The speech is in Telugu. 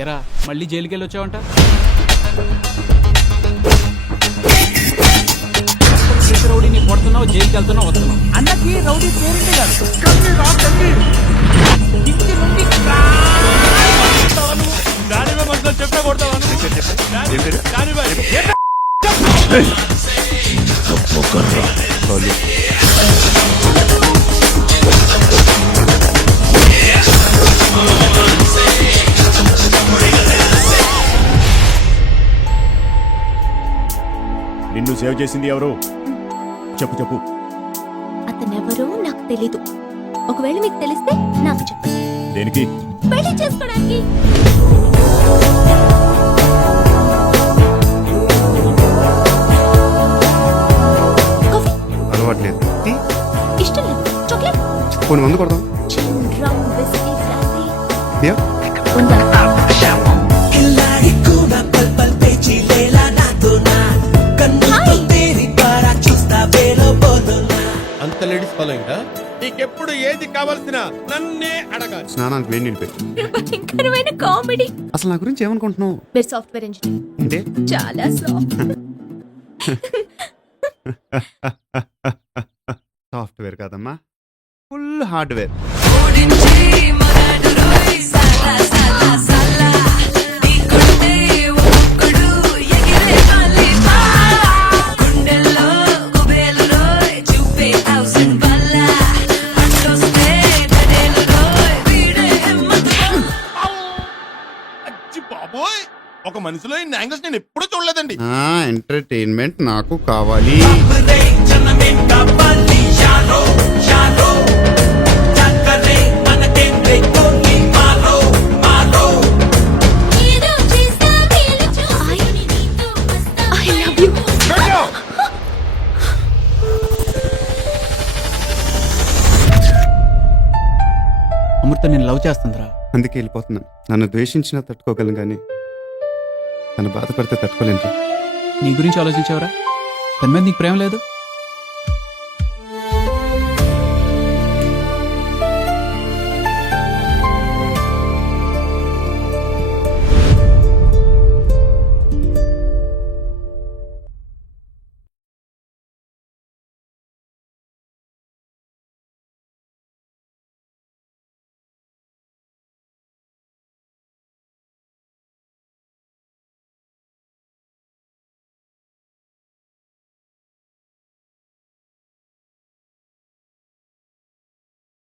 ఎరా మళ్ళీ జైలుకి వెళ్ళి వచ్చావంట? రౌడీని కొడుతున్నావు, జైలుకి వెళ్తున్నావు, వస్తున్నావు. అన్నకి రౌడీ పేరుండే కాదు, చెప్పే కొడతావా? నిన్ను సేవ్ చేసింది ఎవరు? చెప్పు చెప్పు. అతనెవరో నాకు తెలీదు. ఒకవేళ మీకు తెలిస్తే నాకు చెప్పండి. దేనికి? పెళ్లి చేసుకోవడానికి. కాఫీ అలవాట్లేదు. ఇష్టం లేదు. చాక్లెట్ కొన్ని మందు కొడదాం. రమ్ బిస్కీ బ్రాండీ బియా ఉందా? అంత లేడీస్ ఫాలోయింగ్ నీకెప్పుడు ఏది కావాల్సిన నన్నే అడగాలి. స్నానానికి వేడి నీళ్ళు పెట్టు. భయంకరమైన కామెడీ. అసలు నా గురించి ఏమనుకుంటున్నావు? మీరు సాఫ్ట్వేర్ ఇంజనీర్. అంటే చాలా సాఫ్ట్. సాఫ్ట్వేర్ కాదమ్మా, ఫుల్ హార్డ్వేర్. బాబోయ్, ఒక మనిషిలో ఇన్ని యాంగిల్స్ నేను ఎప్పుడు చూడలేదండి. ఎంటర్టైన్మెంట్ నాకు కావాలి. అమృత నేను లవ్ చేస్తుందిరా. అందుకే వెళ్ళిపోతున్నాను. నన్ను ద్వేషించినా తట్టుకోగలను, కానీ తను బాధపడితే తట్టుకోలేను. నీ గురించి ఆలోచించావురా? తన మీద నీకు ప్రేమ లేదు?